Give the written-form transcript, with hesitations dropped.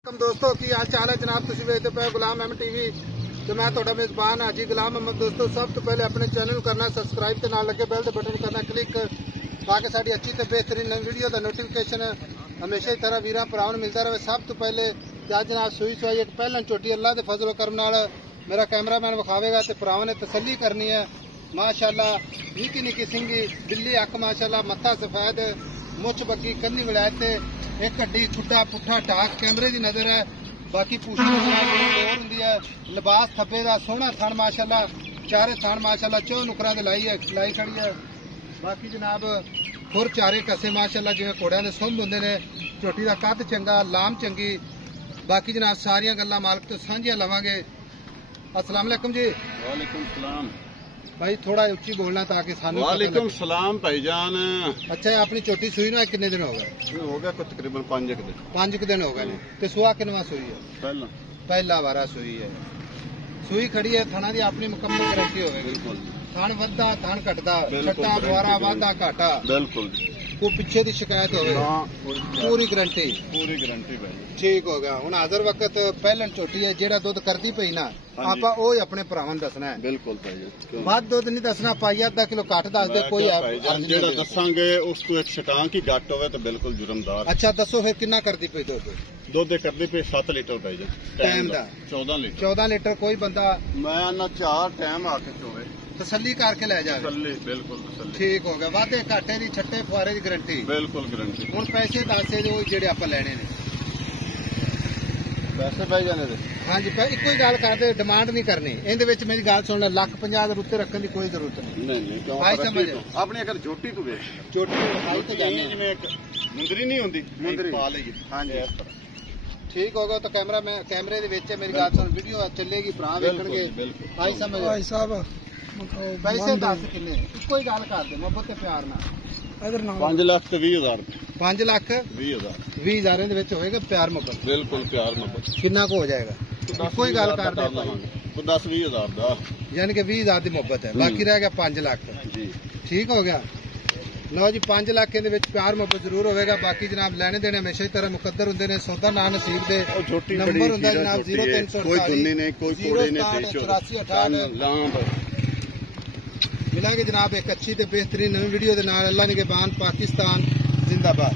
दोस्तों की हाल चाल है जनाब, तुम देखते पे गुलाम अहमद टीवी तो मैं थोड़ा मेजबान हाजी गुलाम अहमद। दोस्तों सब तो पहले अपने चैनल करना सबसक्राइब के नाल लगे बेल के बटन करना क्लिक ताकि साड़ी अच्छी तो बेहतरीन नई वीडियो का नोटिफिकेशन हमेशा ही तरह वीर भरावां नूं मिलता रहे। सब तो पहले अज जनाब सूई सवाई एक पहलन चोटी अल्लाह के फजलो करम नाल मेरा कैमरामैन विखावेगा तो भरावां ने तसल्ली करनी है। माशाअल्लाह निकी निकी सिंगी बिल्ली अख माशाअल्लाह मत्था सफेद मुछ बग्गी कन्नी विलायत एक हड्डी खुट्टा पुट्ठा टाक कैमरे की नजर है। बाकी पूछी होर होंदी है लिबास थब्बे का सोहना थन माशाअल्लाह चारे थन माशाअल्लाह चौ नुकरां ते लाई खड़ी है। बाकी जनाब खुर चारे कसे माशाअल्लाह जिवें घोड़ियां दे सुंभ हुंदे ने। झोटी का कद चंगा लाम चंगी। बाकी जनाब सारियां गल्लां मालक तो सांझियां लवांगे। अस्सलाम वालेकुम जी। वालेकुम सलाम भाई थोड़ा उच्ची बोलना ताकि सानू। वालेकुम सलाम भाईजान। अच्छा अपनी छोटी सुई ना कितने दिन हो गए? हो गया कुछ तकरीबन 5 दिन। 5 दिन हो गए ते सुआ किनवा सुई है? पहला वारा सुई है। सुई खड़ी है थाना की अपनी मुकम्मल गारंटी होगी। थान वधा थान घटदा छट्टा द्वारा वाधा घाटा बिल्कुल कोई पिछे की शिकायत हो पूरी गारंटी भाई ठीक हो गया। हुण हाजिर वक्त पहलन छोटी है जेड़ा दुध करदी पई ना आपा ओ अपने भरावां नूं दसना है। बिल्कुल भाई वध दुध नहीं दसना पाई अद्धा किलो घट दस दे कोई जेड़ा दसांगे उस तो एक छटांक ही घट होवे तो बिल्कुल जुर्मदार। अच्छा दसो फिर कितना करदी पई दुध करदी पे 7 लीटर भाईजान टाइम दा 14 लीटर कोई बंदा मैं ना 4 टाइम आके चोवे तसल्ली करके ले जाए। बिल्कुल ठीक हो गया। वादे घाटे की छट्टे फुआरे की गारंटी बिल्कुल गारंटी। हुण पैसे दस जो जेडे आपां लैणे ने पैसे पाई जाने दे। हाँ जी इको ही गल करदे डिमांड नहीं करनी। इहदे विच मेरी गल सुन ₹1,50,000 उत्ते रखने की कोई जरूरत नहीं। क्यों समझ अपनी अगर झोटी तू वेख झोटी दिखाई तो जानी जिवें एक मुंदरी नहीं हुंदी मुंदरी पा लईए। हाँ जी ठीक हो गया। तो कैमरे दे विच मेरी गल सुन वीडियो चलेगी भरा वेखणगे आई समझ भाई साहब। पैसे दस किन्ने इको ही गल कर दे मोहब्बत ते प्यार नाल 5 लाख ते 20,000 5 लाख 20,000 दे विच होएगा प्यार मोहब्बत। बिल्कुल प्यार मोहब्बत कितना को हो जाएगा इको ही गल कर दे 10-20,000 दा यानी कि 20,000 की मोहब्बत है। बाकी रह गया 5 लाख जी ठीक हो गया। लो जी 5 लाख के प्यार मोहब्बत जरूर होगा। बाकी जनाब लेने देने हमेशा ही तरह मुकद्दर होंगे ने सौदा ना नसीब दे नंबर होंगे जनाब 0348 मिलेंगे जनाब एक अच्छी ते बेहतरीन नवी वीडियो के नाल। अल्लाह निगहबान पाकिस्तान जिंदाबाद।